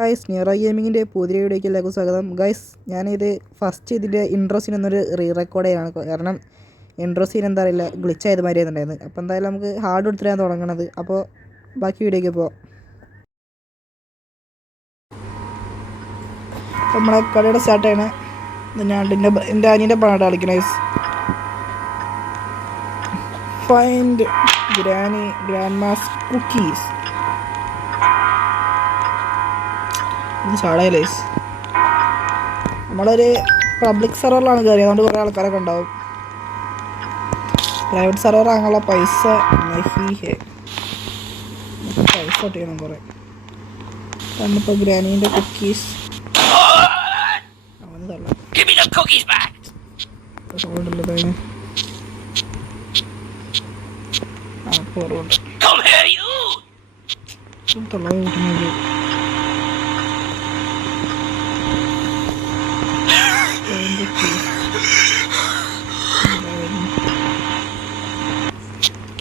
Guys നിയറ ഗെയിമിങ്ങിൻ്റെ പുതിയ വീഡിയോയ്ക്ക് എല്ലാവർക്കും സ്വാഗതം. ഗൈസ് ഞാനിത് ഫസ്റ്റ് ഇതിൻ്റെ ഇൻട്രോ സീൻ എന്നൊരു റീറെക്കോർഡ് ചെയ്യാണ്. കാരണം ഇൻട്രോ സീൻ എന്താ അറിയില്ല ഗ്ലിച്ചായത് മാതിരി ആയിരുന്നുണ്ടായിരുന്നു. അപ്പോൾ എന്തായാലും നമുക്ക് ഹാർഡ് എടുത്തിട്ടാണ് തുടങ്ങണത്. അപ്പോൾ ബാക്കി വീഡിയോയ്ക്ക് പോവാം. നമ്മളെ കടയുടെ സ്റ്റാർട്ടാണ്. ഞാൻ എൻ്റെ അനിയൻ്റെ പണമായിട്ട് കളിക്കണം. Guys find grand mass cookies. ഇത് ചാടയിലേസ്. നമ്മളൊരു പബ്ലിക് സെർവറിലാണ് കയറിയത്, അതുകൊണ്ട് കുറേ ആൾക്കാരൊക്കെ ഉണ്ടാവും. പ്രൈവറ്റ് സെർവർ ആകാനുള്ള പൈസ ഒട്ടിക്കണം കുറേ. നമ്മളിപ്പോൾ ഗ്രാനീൻ്റെ കുക്കീസ്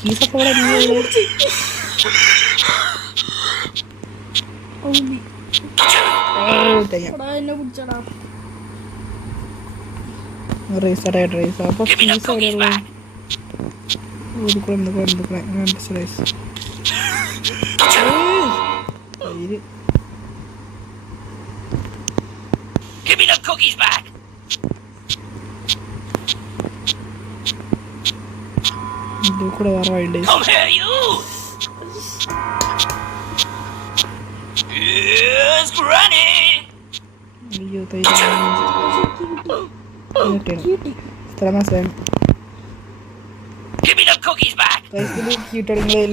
കീസൊക്കെ ഇവിടെ റേസ്. അപ്പോൾ കീസ് എവിടെയുള്ള കൂടെ വേറെ വഴിയുണ്ട്. അയ്യോ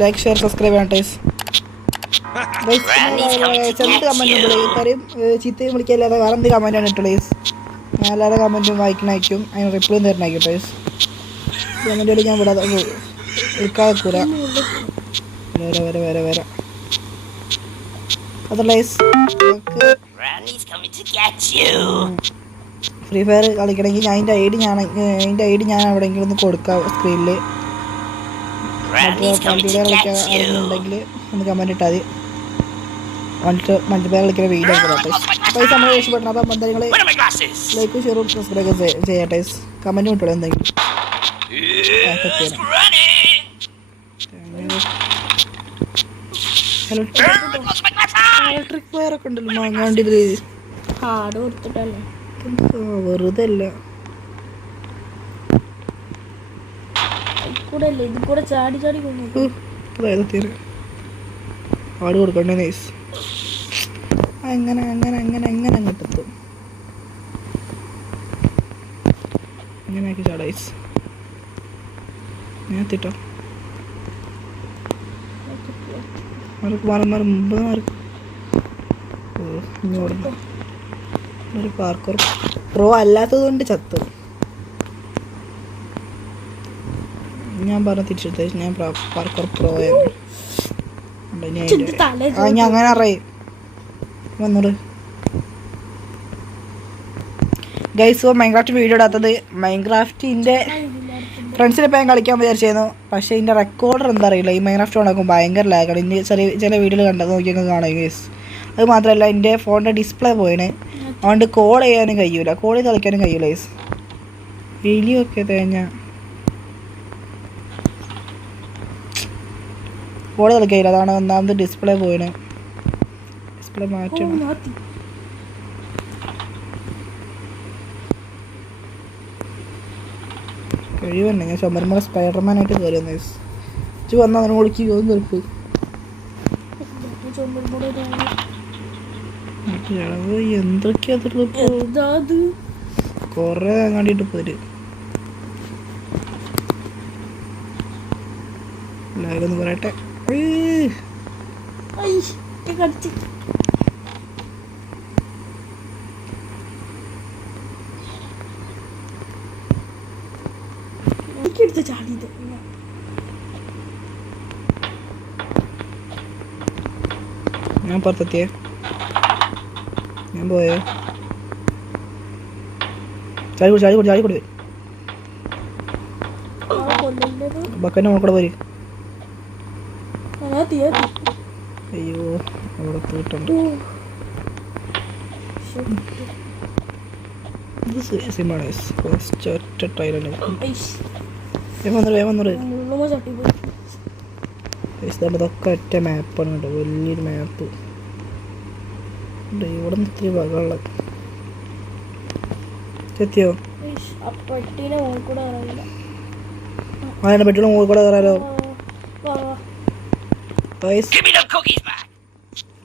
ലൈക്ക് ഷെയർ സബ്സ്ക്രൈബ് ചെയ്യണം. ചെറുത് കമൻറ്റ് കാര്യം ചീത്തയും വിളിക്കാല്ലാതെ വേറെ എന്ത് കമൻറ്റാണ് ഇട്ടുള്ളൂ. ഞാൻ എല്ലാവരുടെ കമൻറ്റും വായിക്കണയക്കും, അതിന് റിപ്ലൈയും തരണമായിരിക്കും. ടേസ് കമൻറ്റുകൾ ഞാൻ വിടാതെ എടുക്കാതെ കൂല. വരെ അതല്ല ഫ്രീ ഫയർ കളിക്കണമെങ്കിൽ ഞാൻ അതിൻ്റെ ഐഡി ഞാൻ എവിടെയെങ്കിലും ഒന്ന് കൊടുക്കാം സ്ക്രീനിൽ. കളിക്കാറുണ്ടെങ്കിൽ ഒന്ന് കമൻറ്റ് ഇട്ടാൽ മതി. മൾട്ടിപ്ലെയർ കളിക്കുന്ന വീഡിയോ പൈസ നമ്മൾ രക്ഷപ്പെടണം. അപ്പം എന്താ നിങ്ങൾ ലൈക്ക് ഷെയറും സബ്സ്ക്രൈബ് ചെയ്യട്ടെ. കമൻറ്റും ഇട്ടോളൂ എന്തെങ്കിലും. ഇലക്ട്രിക് വയർ ഒക്കെ ഉണ്ടല്ലോ വാങ്ങാണ്ടിത്. വെറുതെ അല്ല ആട് കൊടുക്കണ്ടേ നൈസ്. അങ്ങനെ അങ്ങോട്ടെത്തും. അങ്ങനെ ആക്കി ചാടൈസ്. ഞാൻ എത്തിട്ടോ ഒരു പാർക്കർ പ്രോ അല്ലാത്തത് കൊണ്ട് ചത്തു. ഞാൻ പറഞ്ഞ തിരിച്ചെടുത്ത ഞാൻ പാർക്കർ പ്രോ ഞാൻ അങ്ങനെ അറിയും വന്നോട്. ഗൈസ് മൈൻക്രാഫ്റ്റ് വീഡിയോ ഇടാത്തത് മൈൻക്രാഫ്റ്റിൻ്റെ ഫ്രണ്ട്സിനിപ്പോൾ ഞാൻ കളിക്കാൻ വിചാരിച്ചിരുന്നു. പക്ഷേ ഇതിൻ്റെ റെക്കോർഡർ എന്താ അറിയില്ല. ഈ മൈൻക്രാഫ്റ്റ് ഉണ്ടാക്കും ഭയങ്കര ലാഗാണ്. ഇതിൻ്റെ ചില വീഡിയോയിൽ കണ്ടത് നോക്കിയൊക്കെ കാണാം ഗൈസ്. അത് മാത്രമല്ല എൻ്റെ ഫോണിൻ്റെ ഡിസ്പ്ലേ പോയിന്, അതുകൊണ്ട് കോൾ ചെയ്യാനും കഴിയൂല, കോൾ ചെയ്ത് കളിക്കാനും കഴിയൂല ഗൈസ്. എലിയൊക്കെ തേഞ്ഞ കോൾ കളിക്കില്ല, അതാണ് ഒന്നാമത് ഡിസ്പ്ലേ പോയിന്. ഡിസ്പ്ലേ മാറ്റണം. കഴിവന്നെ ഞാൻ ചുമരുമ്പോൾ സ്പൈഡർമാനായിട്ട് കയറി വന്നു. വന്നാൽ അതിനെ വിളിക്ക് കയറിപ്പ് എന്തൊക്കെയാ കൊറേ അങ്ങാണ്ടിട്ട് പോര്. ലാഗൊന്ന് പറയട്ടെ. ഞാൻ പുറത്തെത്തിയേ, ഞാൻ പോയേ. ചാടി കൊടു ബക്കൻ്റെ മോക്കൂടെ പോര്. അയ്യോ അവിടെ പോയിട്ടുണ്ട്. ഇത് സിമ്മാണ് ഒറ്റ ടൈലല്ലേ വന്നൂറ് ഇതൊക്കെ ഒറ്റ മാപ്പാണ് കേട്ടോ, വലിയൊരു മാപ്പ്. ഇവിടെ നിന്ന് ഇത്തിരി വകമുള്ള എത്തിയോ അതിൻ്റെ പെട്ടിയുടെ മുകളിൽ കൂടെ കയറാലോ.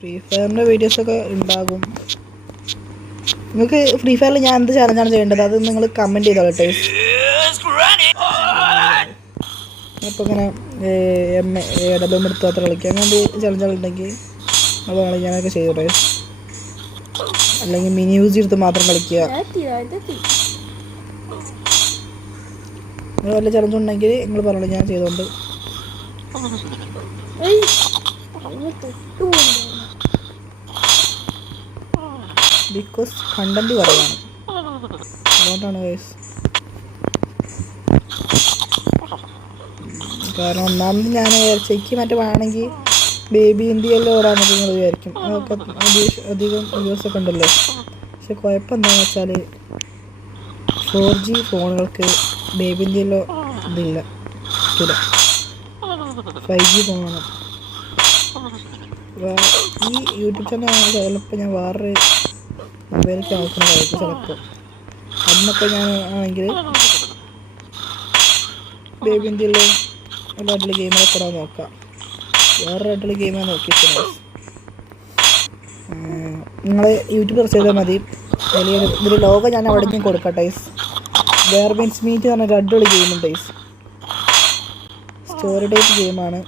ഫ്രീ ഫയറിൻ്റെ വീഡിയോസൊക്കെ ഉണ്ടാകും. നിങ്ങൾക്ക് ഫ്രീ ഫയറിൽ ഞാൻ എന്ത് ചാലഞ്ചാണ് ചെയ്യേണ്ടത് അത് നിങ്ങൾ കമൻറ്റ് ചെയ്തോളൂ കേട്ടോ. അപ്പോൾ ഇങ്ങനെ ഡബിൾ എടുത്ത് മാത്രം കളിക്കുക, അങ്ങനെ ചലഞ്ചുകളുണ്ടെങ്കിൽ അത് കളിക്കാനൊക്കെ ചെയ്തോട്ടെ. അല്ലെങ്കിൽ മിനി യൂസ് എടുത്ത് മാത്രം കളിക്കുക. നിങ്ങൾ വല്ല ചലഞ്ച് ഉണ്ടെങ്കിൽ നിങ്ങൾ പറഞ്ഞോളൂ, ഞാൻ ചെയ്തോണ്ട്. ബിക്കോസ് കണ്ടന്റ് കുറവാണ്, അതുകൊണ്ടാണ് ഗൈസ്. കാരണം ഒന്നാമത് ഞാൻ വിചാരിച്ചേക്ക് മറ്റേ വേണമെങ്കിൽ ബേബി ഇന്ത്യയെല്ലാം ഓടാന്നൊക്കെ നിങ്ങൾ വിചാരിക്കും, അതൊക്കെ അധികം വ്യൂസൊക്കെ ഉണ്ടല്ലോ. പക്ഷെ കുഴപ്പം എന്താണെന്ന് വെച്ചാൽ 4G ഫോണുകൾക്ക് ബേബി ഇന്ത്യയിലോ ഇതില്ല, 5G ഫോണാണ്. ഈ യൂട്യൂബ് ചാനൽ ചിലപ്പോൾ ഞാൻ വേറൊരു മൊബൈലൊക്കെ നോക്കുന്നതായിരിക്കും ചിലപ്പോൾ. അന്നൊക്കെ ഞാൻ ആണെങ്കിൽ ബേബി ഇന്ത്യയിലോ നല്ല അടിപൊളി ഗെയിമൊക്കെ കൂടെ നോക്കാം. വേറൊരു അടിപൊളി ഗെയിമാണ് നോക്കിയിട്ടുള്ളത്. നിങ്ങൾ യൂട്യൂബ് സെർച്ച് ചെയ്താൽ മതി. വലിയൊരു ഇതിൽ ലോഗോ ഞാൻ അവിടെ നിന്ന് കൊടുക്കാം ടൈസ്. വേർബിൻസ് മീറ്റ് എന്ന് പറഞ്ഞൊരു അടിപൊളി ഗെയിമുണ്ട് ടൈസ്. സ്റ്റോറി ടൈപ്പ് ഗെയിമാണ്.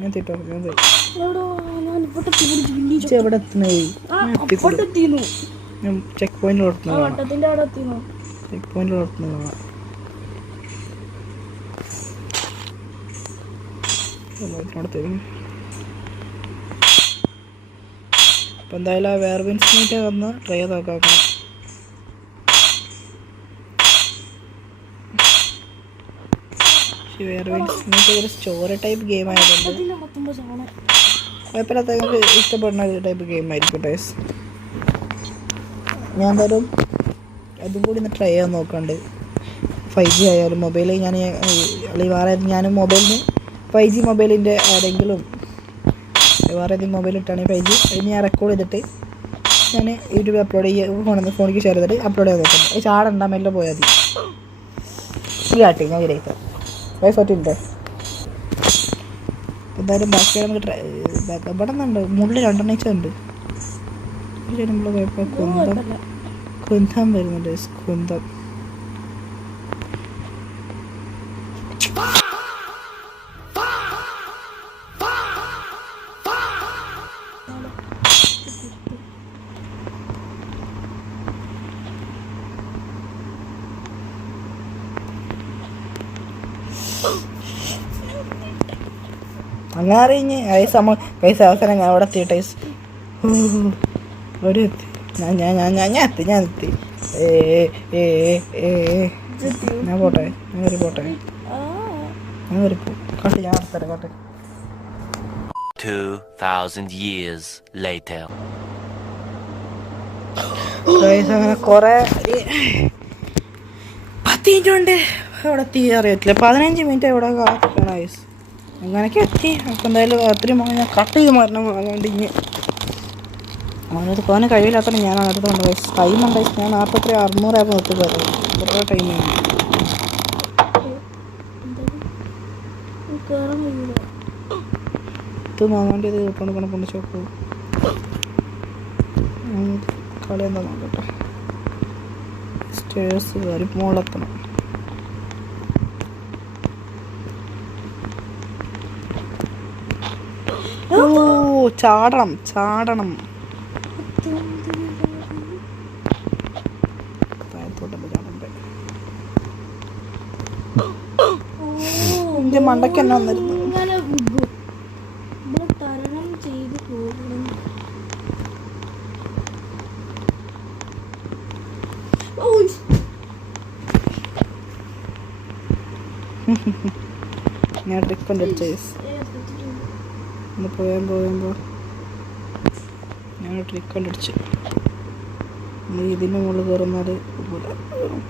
ഞാൻ തിട്ടോ ഞാൻ പോയി എവിടെ എത്തുന്നേ ചെക്ക് പോയിന്റ് ചെക്ക് പോയിന്റ് അപ്പം എന്തായാലും ആ വേർബിൻസ് മീറ്റ് വന്ന് ട്രൈ ചെയ്ത് നോക്കാം. വേർബിൻസ് മീറ്റ് ഒരു സ്റ്റോറി ടൈപ്പ് ഗെയിം ആയതുകൊണ്ട് കുഴപ്പമില്ലാത്ത നിങ്ങൾക്ക് ഇഷ്ടപ്പെടുന്ന ഒരു ടൈപ്പ് ഗെയിം ആയിരിക്കും ടൈസ്. ഞാൻ എന്തായാലും അതും കൂടി ഒന്ന് ട്രൈ ചെയ്യാൻ നോക്കുന്നുണ്ട്. 5G ആയാലും മൊബൈലിൽ ഞാൻ അല്ലെങ്കിൽ വേറെ ഞാൻ മൊബൈലിന് 5G മൊബൈലിൻ്റെ ആരെങ്കിലും വേറെ ഏതെങ്കിലും മൊബൈൽ ഇട്ടാണെങ്കിൽ 5G അതിന് ഞാൻ റെക്കോർഡ് ചെയ്തിട്ട് ഞാൻ യൂട്യൂബിൽ അപ്ലോഡ് ചെയ്യുക, ഫോണിലേക്ക് ഷെയർ ചെയ്തിട്ട് അപ്ലോഡ് ചെയ്ത് നോക്കുന്നത്. ചാടണ്ട മെല്ലെ പോയാൽ മതി. ഈ കാട്ടി ഞാൻ വിചാരിക്കാം വൈഫോട്ടുണ്ട്. എന്തായാലും ബാക്കി നമുക്ക് ഇവിടെ നിന്നുണ്ട് മുകളിൽ 2 ഉണ്ട്. നമ്മൾ കുഴപ്പം കുന്തം വരുന്നുണ്ട്. കുന്തം അങ്ങനെ അറിഞ്ഞ് കൈസ് അവസരം ഞാൻ അവിടെ എത്തി ടൈസ്. ഒരു എത്തി ഞാൻ എത്തി ഞാൻ പോട്ടെ ഞാൻ കയറി കാട്ടെ ഞാൻ അടുത്തരാം കാട്ടെ. 2000 years later. അങ്ങനെ കുറെ 10 മിനിറ്റ് കൊണ്ട് അവിടെ എത്തി അറിയത്തില്ല. 15 മിനിറ്റ് ഇവിടെ കാത്തിക്കണം ഗൈസ്. അങ്ങനെയൊക്കെ എത്തി. അപ്പം എന്തായാലും അത്രയും ഞാൻ കട്ട് ചെയ്ത് മരണം വാങ്ങാണ്ട് ഇനി അവനത് പോകാൻ കഴിയില്ലാത്തത് ഞാൻ അങ്ങനത്തെ കൊണ്ട് ഗൈസ്. ടൈം ഉണ്ട് ഗൈസ്. ഞാൻ 600 ആയപ്പോൾ നിർത്തി പോയത്. കുറേ ടൈം ഇത് വാങ്ങേണ്ടത് കിട്ടണം പൊണ്ണിച്ചോക്കൂ. കളി എന്താ നോക്കട്ടെ. സ്റ്റേഴ്സ് കയറി മുകളിലെത്തണം. ഓ ചാടണം എന്റെ മണ്ടയ്ക്ക് തന്നെ വന്നിരുന്നു. ഞാൻ ട്രിപ്പ് ഉണ്ട് ചേസ് ഒന്ന് പോയാൽ ഞാൻ ട്രിക്ക് കണ്ടടിച്ച് ഇതിൻ്റെ മുകളിൽ കയറുന്നാൽ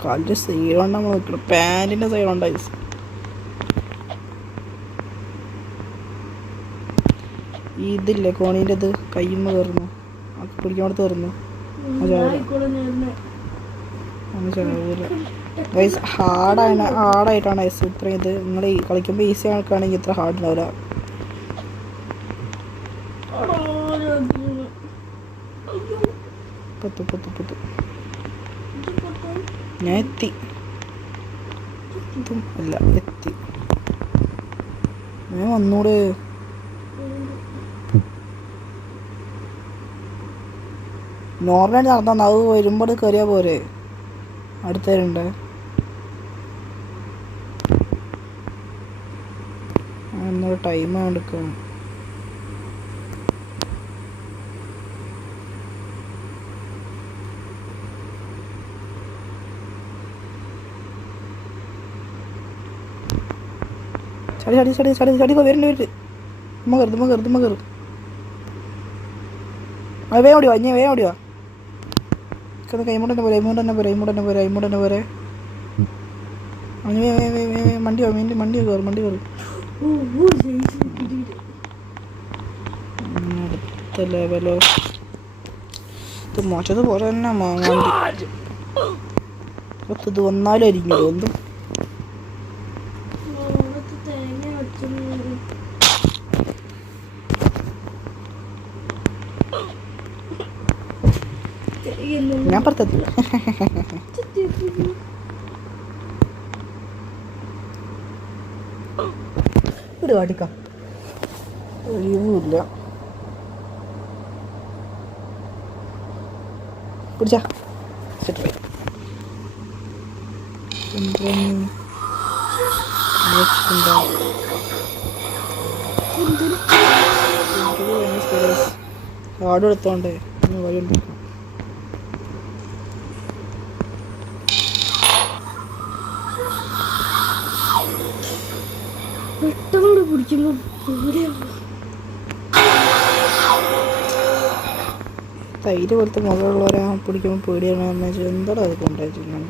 കാലിൻ്റെ സൈഡ് കൊണ്ട് നമ്മൾ നിൽക്കണം, പാൻറ്റിൻ്റെ സൈഡ് ഉണ്ടായി. ഇതില്ലേ കോണീൻ്റെ ഇത് കയ്യുമ്മ കയറുന്നു, പിടിക്കാണ്ട് കയറുന്നു. ഗൈസ് ഹാർഡായിട്ടാണ് ഐസ് ഇത്രയും. ഇത് നിങ്ങൾ കളിക്കുമ്പോൾ ഈസി ആൾക്കാണെങ്കിൽ ഇത്ര ഹാർഡ് ഉണ്ടാവില്ല. പത്തു ഞാൻ എത്തി, അല്ല എത്തി, ഞാൻ വന്നൂടെ. നോർമലായിട്ട് നടത്താൻ അത് വരുമ്പോൾ കയറിയാൽ പോരെ. അടുത്തവരുണ്ട്, എന്നൊരു ടൈം എടുക്കണം. ചടി വരുന്നുണ്ട്. ഉമ്മ കയറും. അത് വേഗം ഓടിവാ, ഇനി വേഗം ഓടിവാ. കൈമൂട്ട് തന്നെ പോരെ. വണ്ടി കയറും. അടുത്ത ലെവലോ ഇത് മോശത് പോലെ തന്നെ വണ്ടി. ഇത് വന്നാലും അരിഞ്ഞോ എന്തും. ഞാൻ പുറത്തെത്തി. ഒരു കാട്ടിക്ക ഒഴിവുമില്ല. പിടിച്ചാ കാർഡ് എടുത്തോണ്ടേ വഴി ഉണ്ടാക്കാം. പെട്ടെന്ന് പിടിക്കുമ്പോ തൈര് പോലത്തെ മുഖമുള്ളവരെ പിടിക്കുമ്പോൾ പേടിയാണെന്ന് വെച്ചാൽ എന്താടാ അത് കൊണ്ടുവച്ചിരുന്നത്.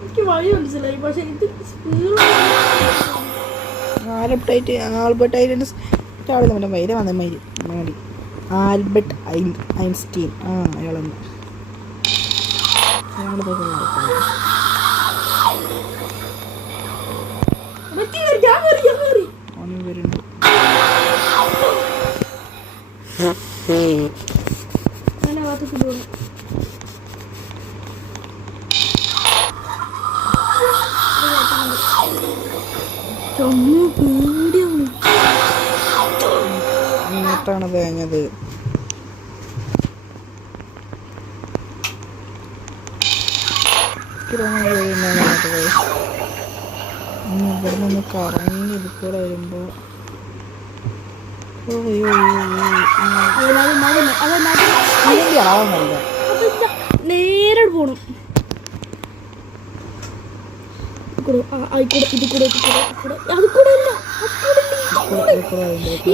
എനിക്ക് വഴി മനസ്സിലായി, പക്ഷെ ഇത് ആൽബർട്ട് രാവിലെ മൈര വന്ന മൈരി മതി. ആൽബർട്ട് ഐൻസ്റ്റീൻ അയാളെന്ന് വരുന്നുണ്ട്. എന്നിട്ടാണ് തേഞ്ഞത്. ഇവിടെ നിന്ന് കറങ്ങി ഇതുപോലെ വരുമ്പോൾ നേരെ പോണം.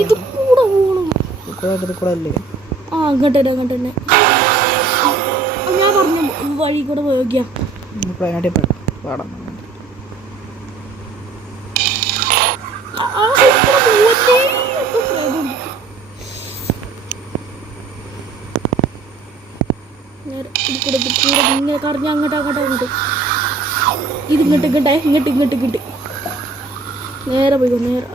ഇത് കൂടെ അല്ലേ. അങ്ങോട്ട് തന്നെ ഞാൻ പറഞ്ഞു വഴി കൂടെ പോയിക്കാ. പാടാം. ഇങ്ങനെ കറങ്ങി അങ്ങോട്ട് ഇങ്ങോട്ട് നേരെ പോയിക്കോ. നേരെ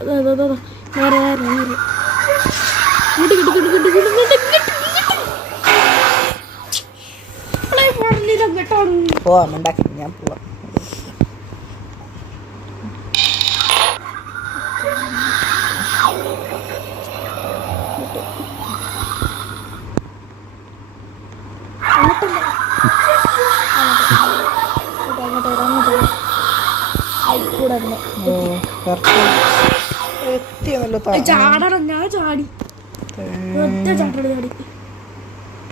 പോവാം, ഉണ്ടാക്കി ഞാൻ പോവാം. ചാടണം, ഞാൻ ചാടി ചാടി.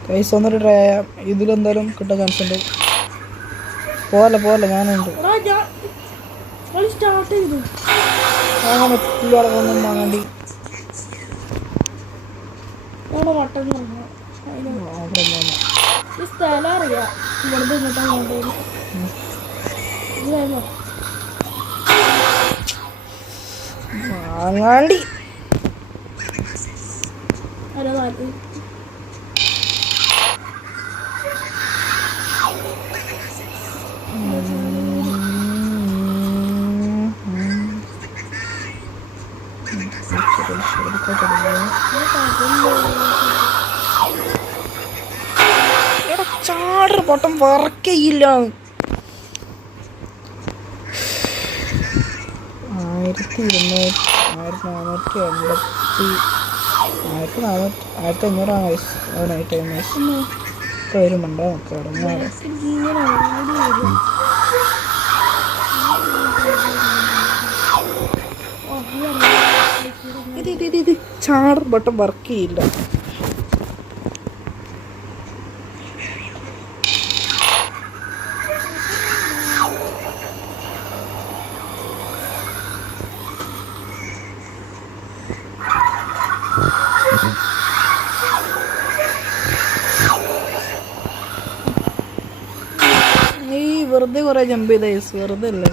പൈസ ഒന്നൊരു ട്രൈ ചെയ്യാം. ഇതിലെന്തായാലും കിട്ടാൻ ചാൻസ് ഉണ്ട്. പോലെ ഞാനുണ്ട്. കളി സ്റ്റാർട്ട് ചെയ്തു. അങ്ങനെ പറ്റില്ല അളവൊന്നും വാങ്ങാണ്ടി. അവിടെ വട്ടം പറഞ്ഞു അവിടെ നിന്ന് ഈ സ്ഥലം അറിയാം. ഇവിടുന്ന് ഇങ്ങോട്ടാ കൊണ്ടുപോയി വാങ്ങാണ്ടി. അല്ല താല്പര്യം ചാടർ പൊട്ടം വറക്കയില്ല. 1200 1480 വരുമുണ്ടോ നമുക്ക് ഇറങ്ങാറ്. ഇത് ചാടർ ബട്ടൺ വർക്ക് ചെയ്യില്ല. ഈ വെറുതെ കുറെ ജമ്പ് ചെയ്ത വെറുതെ അല്ല.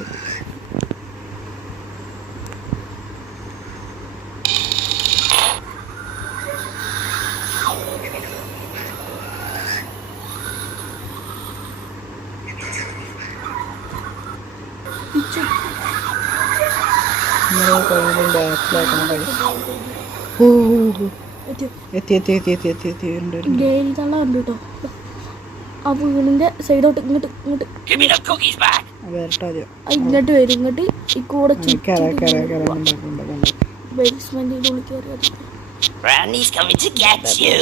ആ വീടിന്റെ സൈഡോട്ട് ഇങ്ങോട്ട് ഇങ്ങോട്ട് ഇങ്ങോട്ട് വരും. ഇങ്ങോട്ട് ഈ കൂടെ ബേസ്മെന്റിന്റെ ഉള്ളിൽ കയറി Granny's coming to get you.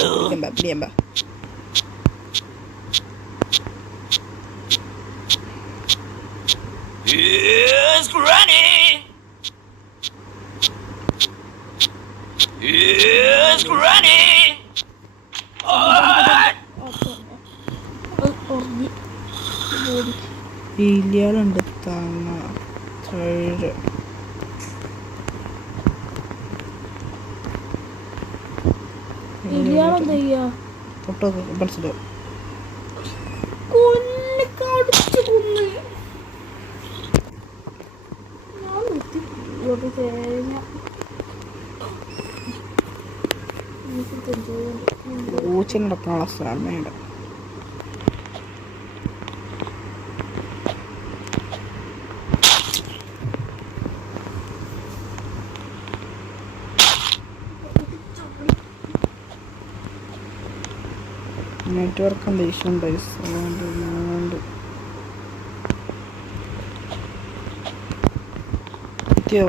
Here's Granny. Here's Granny. ഇല്ലാളുണ്ട് താങ്ങ ചഴ പൊട്ടോ മനസ്സിലാവും. പൂച്ച നടക്കാനുള്ള സമയമുണ്ട്. നെറ്റ്വർക്ക് കണ്ടീഷൻ എത്തിയോ?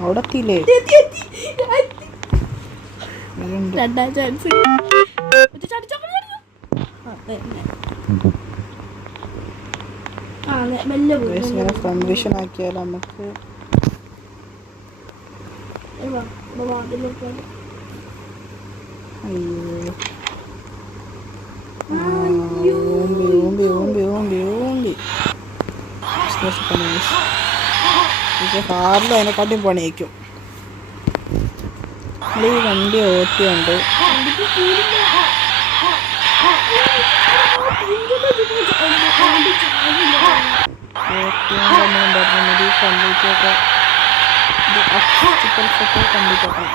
അവിടെ എത്തിയില്ലേ? കണ്ടീഷൻ ആക്കിയാൽ നമുക്ക് കാറിൽ അതിനെക്കാട്ടും പണിയേക്കും. ഈ വണ്ടി ഓട്ടിയുണ്ട്. കംപ്ലീറ്റൊക്കെ കംപ്ലീറ്റ് ആക്കണം.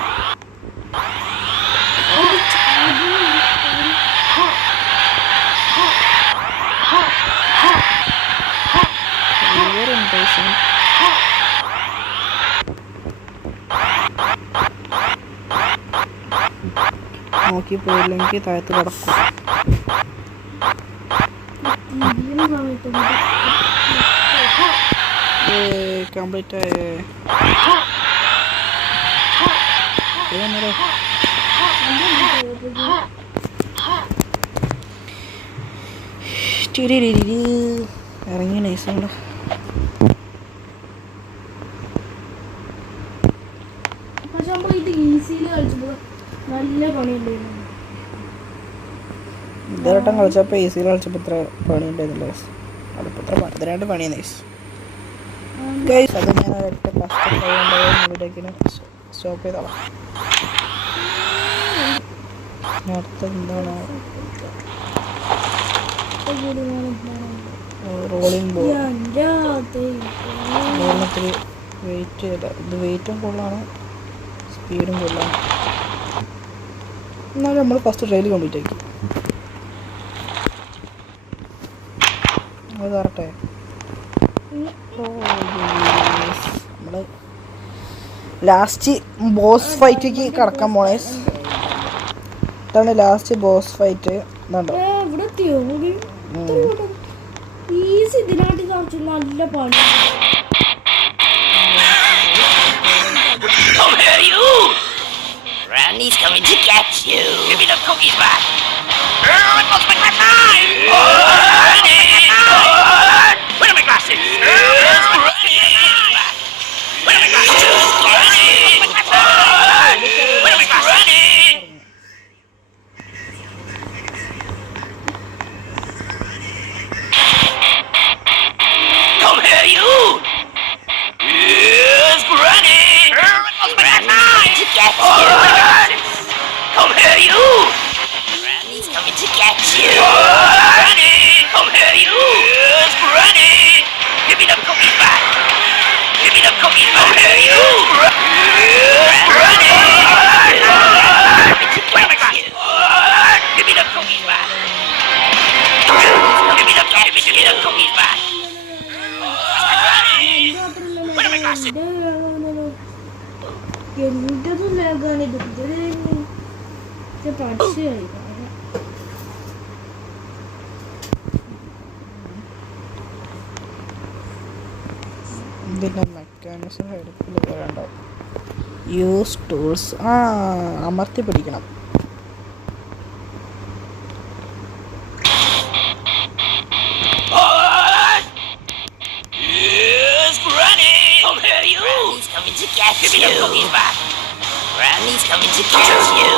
നോക്കി പോയില്ലെങ്കിൽ താഴത്ത് കിടക്കും. കംപ്ലീറ്റ് ഇറങ്ങി നൈസുണ്ട്. പക്ഷെ നമ്മൾ ഇത് ഈസിയിൽ കളിച്ചപ്പോൾ നല്ല പണിയുണ്ടായിരുന്നു. ഇതേട്ടം കളിച്ചപ്പോൾ ഈസിയിൽ കളിച്ചപ്പോൾ ഇത്ര പണിയുണ്ടായിരുന്നില്ല. അതിപ്പോൾ ഇത്ര ഇതിനായിട്ട് പണിയാണ് നൈസ്. ഗൈസ് അത് ഞാൻ ഒരൊറ്റ ഫസ്റ്റ് ട്രൈ വീഡിയോക്കിന് സ്റ്റോപ്പ് ചെയ്തോളാം. അടുത്തത് എന്താണ്? റോളിംഗ് ബോളിനൊത്തിരി വെയിറ്റ് ചെയ്ത ഇത് വെയിറ്റും കൂടുതലാണ് സ്പീഡും കൂടുതലാണ്. എന്നാലും നമ്മൾ ഫസ്റ്റ് ട്രയൽ കംപ്ലീറ്റ് ആക്കി. അത് കറക്റ്റേ നമ്മൾ ലാസ്റ്റ് ബോസ് ഫൈറ്റിലേക്ക് കടക്കാൻ പോണേ. ഇതാണ് ലാസ്റ്റ് ബോസ് ഫൈറ്റ്. ഇതുണ്ടോ ഈസി ഇതിനായിട്ട് കുറച്ച് നല്ല പണി. Come here, you! Granny's coming to catch you. Give me the cookies back. It must be my time. Granny! Where are my glasses? Granny! Where are my glasses? Granny! Where are my glasses? Come here, you! Yes, Granny! Granny's to catch you! Come here, you! Granny's coming to catch you! Granny! Come here, you! Yes, Granny! Give me the cookies back! Give me the cookies back! Come here, you! Yes, Granny! Where am I going? Give me the cookies back! Give me the cookies back! എന്റതും ലാഗാണ് ഇത്. പഠിച്ചു ഇതിൻ്റെ mechanism എടുക്കൽ വരണ്ടോ? Use tools അമർത്തി പിടിക്കണം. Yes, Granny! Come here, you! Granny's coming to catch you! Give me the cookies back! Granny's coming to catch you!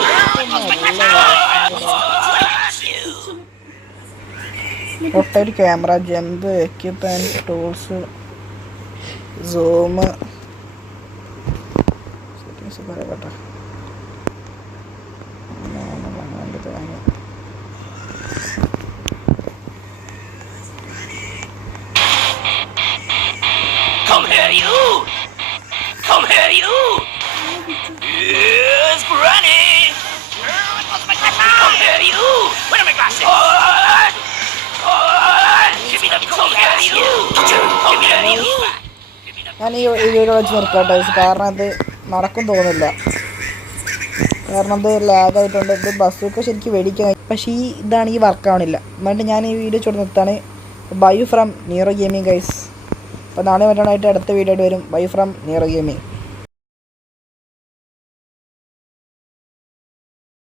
Rotate camera, jump, equipment, tools, zoom, settings പറയട്ടെ. Come here, you! Come here, you! Yes, Granny! Come here, you! Where are my glasses? Give me the cookies, you! Come here, you! ഞാൻ ഈ video വെച്ച് നിർത്താട്ടെ, കാരണം ഇത് നടക്കും തോന്നില്ല. കാരണം ഇത് ലാഗായിട്ടുണ്ട്. ഇത് ബസ്സൊക്കെ ശരിക്കും മേടിക്കാൻ, പക്ഷേ ഇതാണ് ഈ വർക്കാവണില്ല. എന്നിട്ട് ഞാൻ ഈ വീഡിയോ ചോട്ട് നിർത്താണ്. Bye from Nero gaming guys. അപ്പോൾ നാളെ മറ്റന്നാളായിട്ട് അടുത്ത വീഡിയോ ആയിട്ട് വരും. Bye from Nero gaming.